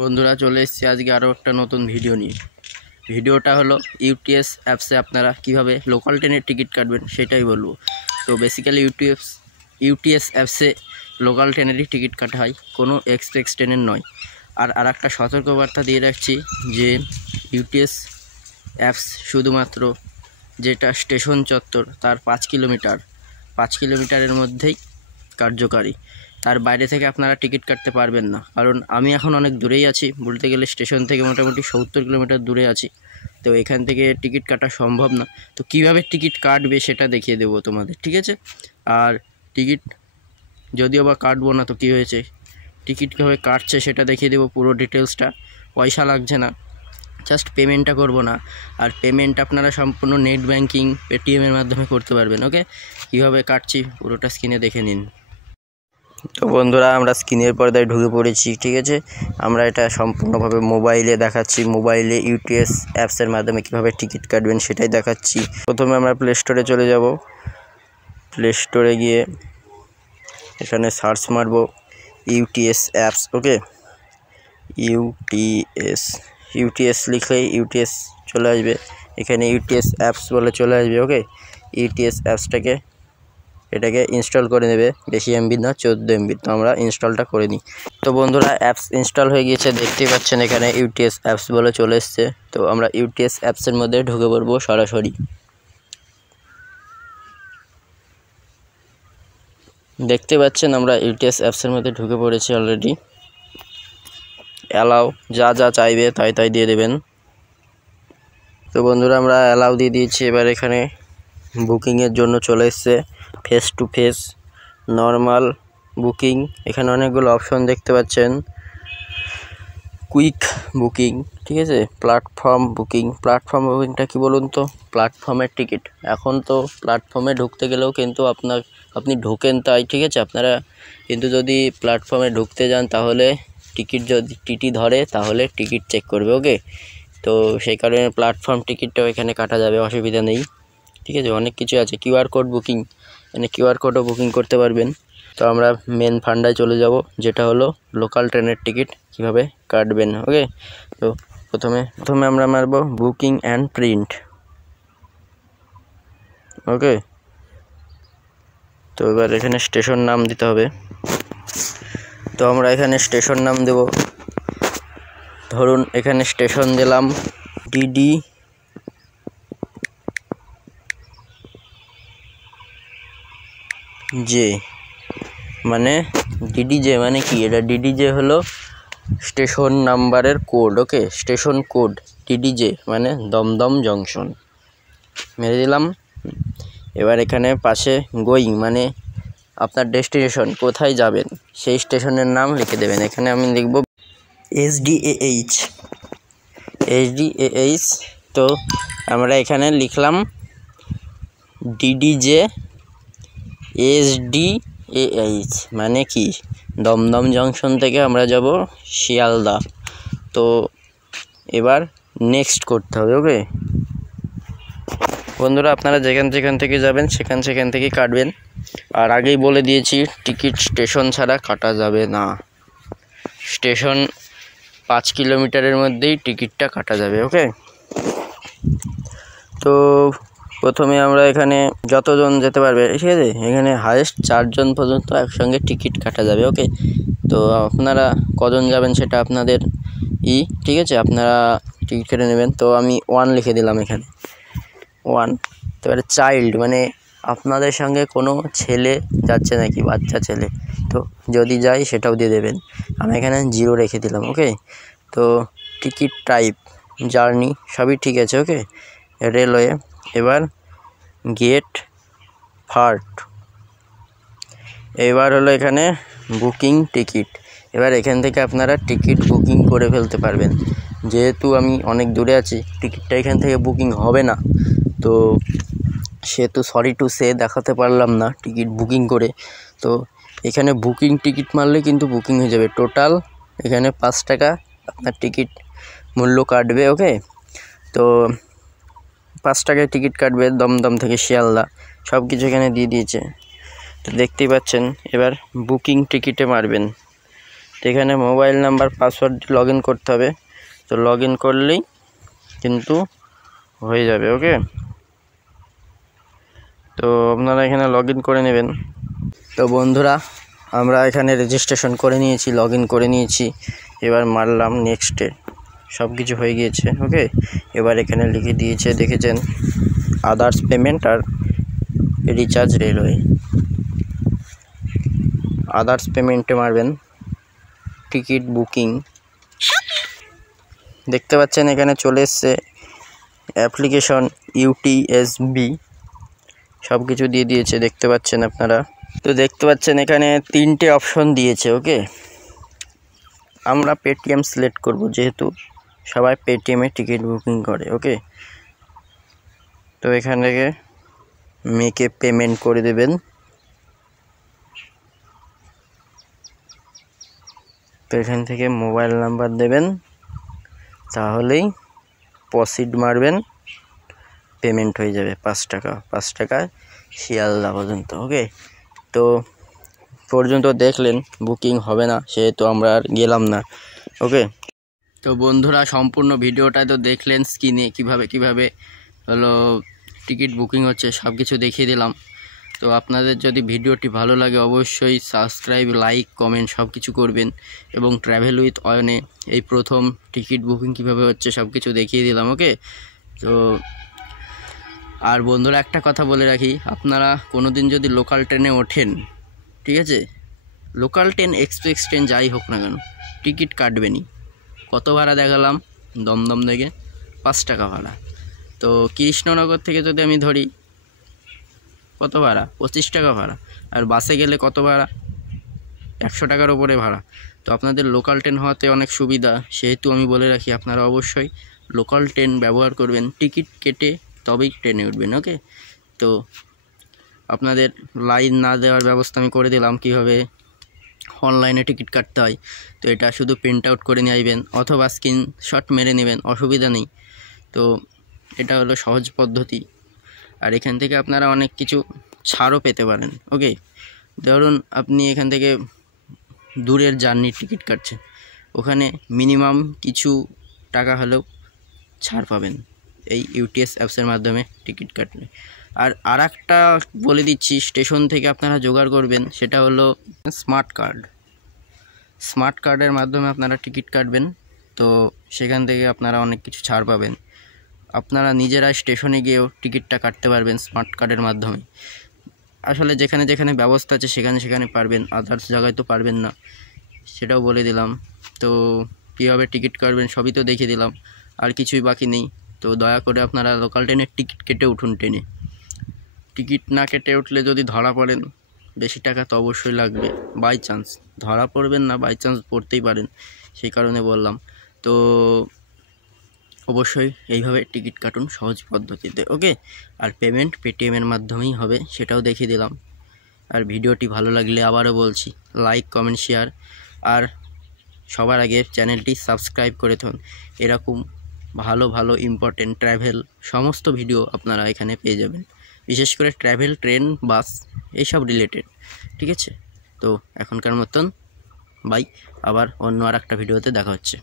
বন্ধুরা চলে এসেছি আজকে আরও একটা নতুন ভিডিও নিয়ে। ভিডিওটা হলো ইউটিএস অ্যাপসে আপনারা কিভাবে লোকাল ট্রেনের টিকিট কাটবেন সেটাই বলবো। তো বেসিক্যালি ইউটিএস অ্যাপসে লোকাল ট্রেনেরই টিকিট কাটা হয়, কোনো এক্সপ্রেস ট্রেনের নয়। আর একটা সতর্কবার্তা দিয়ে রাখছি যে ইউটিএস অ্যাপস শুধুমাত্র যেটা স্টেশন চত্বর তার 5 কিলোমিটারের মধ্যেই কার্যকারী। তার বাইরে থেকে আপনারা টিকিট কাটতে পারবেন না, কারণ আমি এখন অনেক দূরেই আছি, বলতে গেলে স্টেশন থেকে মোটামুটি 70 কিলোমিটার দূরে আছি। তো এখান থেকে টিকিট কাটা সম্ভব না। তো কিভাবে টিকিট কাটবে সেটা দেখিয়ে দেবো তোমাদের, ঠিক আছে? আর টিকিট যদিও বা কাটবো না তো কী হয়েছে, টিকিট কীভাবে কাটছে সেটা দেখিয়ে দেবো পুরো ডিটেলসটা। পয়সা লাগছে না, জাস্ট পেমেন্টটা করব না। আর পেমেন্ট আপনারা সম্পূর্ণ নেট ব্যাঙ্কিং পেটিএমের মাধ্যমে করতে পারবেন। ওকে, কীভাবে কাটছি পুরোটা স্ক্রিনে দেখে নিন। তো বন্ধুরা আমরা স্ক্রিনের পর্দায় ঢুকে পড়েছি, ঠিক আছে? আমরা এটা সম্পূর্ণভাবে মোবাইলে দেখাচ্ছি, মোবাইলে ইউটিএস অ্যাপসের মাধ্যমে কিভাবে টিকিট কাটবেন সেটাই দেখাচ্ছি। প্রথমে আমরা প্লে স্টোরে চলে যাব। প্লে স্টোরে গিয়ে এখানে সার্চ মারব ইউটিএস অ্যাপস। ওকে, ইউটিএস লিখলেই ইউটিএস চলে আসবে। এখানে ইউটিএস অ্যাপস বলে চলে আসবে। ওকে, ইউটিএস অ্যাপসটাকে এটাকে ইনস্টল করে নেবে, বেশি এমবি না, 14 এমবি। তো আমরা ইনস্টলটা করে নিই। তো বন্ধুরা অ্যাপস ইনস্টল হয়ে গিয়েছে, দেখতেই পাচ্ছেন এখানে ইউটিএস অ্যাপস বলে চলে এসছে। তো আমরা ইউটিএস অ্যাপসের মধ্যে ঢুকে পড়বো সরাসরি। দেখতে পাচ্ছেন আমরা ইউটিএস অ্যাপসের মধ্যে ঢুকে পড়েছি অলরেডি। অ্যালাউ যা যা চাইবে তাই দিয়ে দেবেন। তো বন্ধুরা আমরা অ্যালাউ দিয়ে দিয়েছি। এবার এখানে বুকিংয়ের জন্য চলে এসছে face to face, normal booking. এখানে অনেকগুলো অপশন দেখতে পাচ্ছেন। কুইক বুকিং, ঠিক আছে? প্ল্যাটফর্ম বুকিংটা কি বলুন তো? প্ল্যাটফর্মের টিকিট। এখন তো প্ল্যাটফর্মে ঢুকতে গেলেও কিন্তু আপনি ঢোকেন তাই, ঠিক আছে? আপনারা কিন্তু যদি প্ল্যাটফর্মে ঢুকতে যান তাহলে টিকিট যদি টিটি ধরে তাহলে টিকিট চেক করবে। ওকে, তো সেই কারণে প্ল্যাটফর্ম টিকিটটাও এখানে কাটা যাবে, অসুবিধা নেই, ঠিক আছে? অনেক কিছু আছে, কিউআর কোড বুকিং, মানে কিউআর কোডও বুকিং করতে পারবেন। তো আমরা মেন ফান্ডায় চলে যাব, যেটা হলো লোকাল ট্রেনের টিকিট কিভাবে কাটবেন। ওকে, তো প্রথমে আমরা মারব বুকিং অ্যান্ড প্রিন্ট। ওকে, তো এবার এখানে স্টেশন নাম দিতে হবে। তো আমরা এখানে স্টেশন নাম দেব, ধরুন এখানে স্টেশন দিলাম ডিডি জে। মানে ডিডিজে মানে কি? এটা ডিডিজে হলো স্টেশন নাম্বারের কোড। ওকে, স্টেশন কোড ডিডিজে মানে দমদম জংশন মেরে দিলাম। এবার এখানে পাশে গোয়িং মানে আপনার ডেস্টিনেশন, কোথায় যাবেন সেই স্টেশনের নাম লিখে দেবেন। এখানে আমি লিখব এসডিএএইচ। তো আমরা এখানে লিখলাম ডিডিজে এসডিএএইচ মানে কি? দমদম জংশন থেকে আমরা যাব শিয়ালদা। তো এবার নেক্সট করতে হবে। ওকে বন্ধুরা, আপনারা যেখান থেকে যাবেন সেখান থেকে কাটবেন। আর আগেই বলে দিয়েছি টিকিট স্টেশন ছাড়া কাটা যাবে না। স্টেশন 5 কিলোমিটারের মধ্যেই টিকিটটা কাটা যাবে। ওকে, তো প্রথমে আমরা এখানে যতজন যেতে পারবে, ঠিক আছে? এখানে হায়েস্ট 4 জন পর্যন্ত একসঙ্গে টিকিট কাটা যাবে। ওকে, তো আপনারা কজন যাবেন সেটা আপনাদের ঠিক আছে? আপনারা টিকিট কেটে নেবেন। তো আমি 1 লিখে দিলাম এখানে 1। তো এবারে চাইল্ড মানে আপনাদের সঙ্গে কোনো ছেলে যাচ্ছে নাকি, বাচ্চা ছেলে, তো যদি যায় সেটাও দিয়ে দেবেন। আমি এখানে 0 রেখে দিলাম। ওকে, তো টিকিট টাইপ জার্নি সবই ঠিক আছে। ওকে, রেলওয়ে। এবার গেট ফার্ট, এবার হলো এখানে বুকিং টিকিট। এবার এখান থেকে আপনারা টিকিট বুকিং করে ফেলতে পারবেন। যেহেতু আমি অনেক দূরে আছি, টিকিটটা এখান থেকে বুকিং হবে না, তো সেহেতু সরি টু সে দেখাতে পারলাম না টিকিট বুকিং করে। তো এখানে বুকিং টিকিট মারলে কিন্তু বুকিং হয়ে যাবে। টোটাল এখানে 5 টাকা আপনার টিকিট মূল্য কাটবে। ওকে, তো 5 টাকায় টিকিট কাটবে দমদম থেকে শিয়ালদা, সব কিছু এখানে দিয়ে দিয়েছে। তো দেখতেই পাচ্ছেন। এবার বুকিং টিকিটে মারবেন, তো এখানে mobile number password log in করতে হবে। তো লগ ইন করলেই কিন্তু হয়ে যাবে। ওকে, তো আপনারা এখানে লগ ইন করে নেবেন। তো বন্ধুরা, আমরা এখানে রেজিস্ট্রেশন করে নিয়েছি, লগ ইন করে নিয়েছি। এবার মারলাম নেক্সটে, সব কিছু হয়ে গিয়েছে। ওকে, এবার এখানে লিখে দিয়েছে, দেখেছেন, আদার্স পেমেন্ট আর রিচার্জ রেলওয়ে। আদার্স পেমেন্টে মারবেন টিকিট বুকিং। দেখতে পাচ্ছেন এখানে চলে এসছে অ্যাপ্লিকেশন UTSB, সব কিছু দিয়ে দিয়েছে, দেখতে পাচ্ছেন আপনারা। তো দেখতে পাচ্ছেন এখানে 3টে অপশন দিয়েছে। ওকে, আমরা পেটিএম সিলেক্ট করব, যেহেতু সবাই পেটিএমে টিকিট বুকিং করে। ওকে, তো এখান থেকে মেকে পেমেন্ট করে দেবেন। তো এখান থেকে মোবাইল নাম্বার দেবেন, তাহলেই প্রসিড মারবেন, পেমেন্ট হয়ে যাবে 5 টাকা। 5 টাকায় শিয়ালদা পর্যন্ত। ওকে, তো পর্যন্ত দেখলেন বুকিং হবে না, সেহেতু আমরা আর গেলাম না। ওকে, তো বন্ধুরা, সম্পূর্ণ ভিডিওটাই তো দেখলেন, স্ক্রিনে কিভাবে হলো টিকিট বুকিং হচ্ছে, সব কিছু দেখিয়ে দিলাম। তো আপনাদের যদি ভিডিওটি ভালো লাগে অবশ্যই সাবস্ক্রাইব, লাইক, কমেন্ট সব কিছু করবেন। এবং ট্রাভেল উইথ অয়নে এই প্রথম টিকিট বুকিং কিভাবে হচ্ছে সব কিছু দেখিয়ে দিলাম। ওকে, তো আর বন্ধুরা, একটা কথা বলে রাখি, আপনারা কোনো দিন যদি লোকাল ট্রেনে ওঠেন, ঠিক আছে, লোকাল ট্রেন, এক্সপ্রেস ট্রেন যাই হোক না কেন, টিকিট কাটবেনই। কত ভাড়া দেখালাম? দমদম থেকে 5 টাকা ভাড়া। তো কৃষ্ণনগর থেকে যদি আমি ধরি, কত ভাড়া? 25 টাকা ভাড়া। আর বাসে গেলে কত ভাড়া? 100 টাকার ওপরে ভাড়া। তো আপনাদের লোকাল ট্রেন হওয়াতে অনেক সুবিধা, সেহেতু আমি বলে রাখি আপনারা অবশ্যই লোকাল ট্রেন ব্যবহার করবেন, টিকিট কেটে তবেই ট্রেনে উঠবেন। ওকে, তো আপনাদের লাইন না দেওয়ার ব্যবস্থা আমি করে দিলাম, কীভাবে অনলাইনে টিকিট কাটতে হয়। তো এটা শুধু প্রিন্ট আউট করে নিয়ে আসবেন অথবা স্ক্রিনশট মেরে নেবেন, অসুবিধা নেই। তো এটা হলো সহজ পদ্ধতি। আর এখান থেকে আপনারা অনেক কিছু ছাড়ও পেতে পারেন। ওকে, ধরুন আপনি এখান থেকে দূরের জার্নির টিকিট কাটছেন, ওখানে মিনিমাম কিছু টাকা হলেও ছাড় পাবেন এই UTS অ্যাপসের মাধ্যমে টিকিট কাটলে। আর একটা বলে দিচ্ছি, স্টেশন থেকে আপনারা জোগাড় করবেন, সেটা হলো স্মার্ট কার্ড। স্মার্ট কার্ডের মাধ্যমে আপনারা টিকিট কাটবেন, তো সেখান থেকে আপনারা অনেক কিছু ছাড় পাবেন। আপনারা নিজেরা স্টেশনে গিয়েও টিকিটটা কাটতে পারবেন স্মার্ট কার্ডের মাধ্যমে। আসলে যেখানে যেখানে ব্যবস্থা আছে সেখানে পারবেন, আদার্স জায়গায় তো পারবেন না, সেটাও বলে দিলাম। তো কীভাবে টিকিট কাটবেন সবই তো দেখিয়ে দিলাম, আর কিছুই বাকি নেই। তো দয়া করে আপনারা লোকাল ট্রেনের টিকিট কেটে উঠুন। ট্রেনে টিকিট না কেটে উঠলে যদি ধরা পড়েন, বেশি টাকা তো অবশ্যই লাগবে। বাই চান্স ধরা পড়বেন না, বাই চান্স পড়তেই পারেন, সেই কারণে বললাম। তো অবশ্যই এইভাবে টিকিট কাটুন সহজ পদ্ধতিতে। ওকে, আর পেমেন্ট পেটিএমের মাধ্যমেই হবে, সেটাও দেখিয়ে দিলাম। আর ভিডিওটি ভালো লাগলে আবারও বলছি, লাইক, কমেন্ট, শেয়ার, আর সবার আগে চ্যানেলটি সাবস্ক্রাইব করে থাকুন। এরকম ভালো ইম্পর্টেন্ট ট্র্যাভেল সমস্ত ভিডিও আপনারা এখানে পেয়ে যাবেন, বিশেষ করে ট্র্যাভেল, ট্রেন, বাস এইসব রিলেটেড। ঠিক আছে, তো এখনকার মতন বাই, আবার অন্য আর একটা ভিডিওতে দেখা হচ্ছে।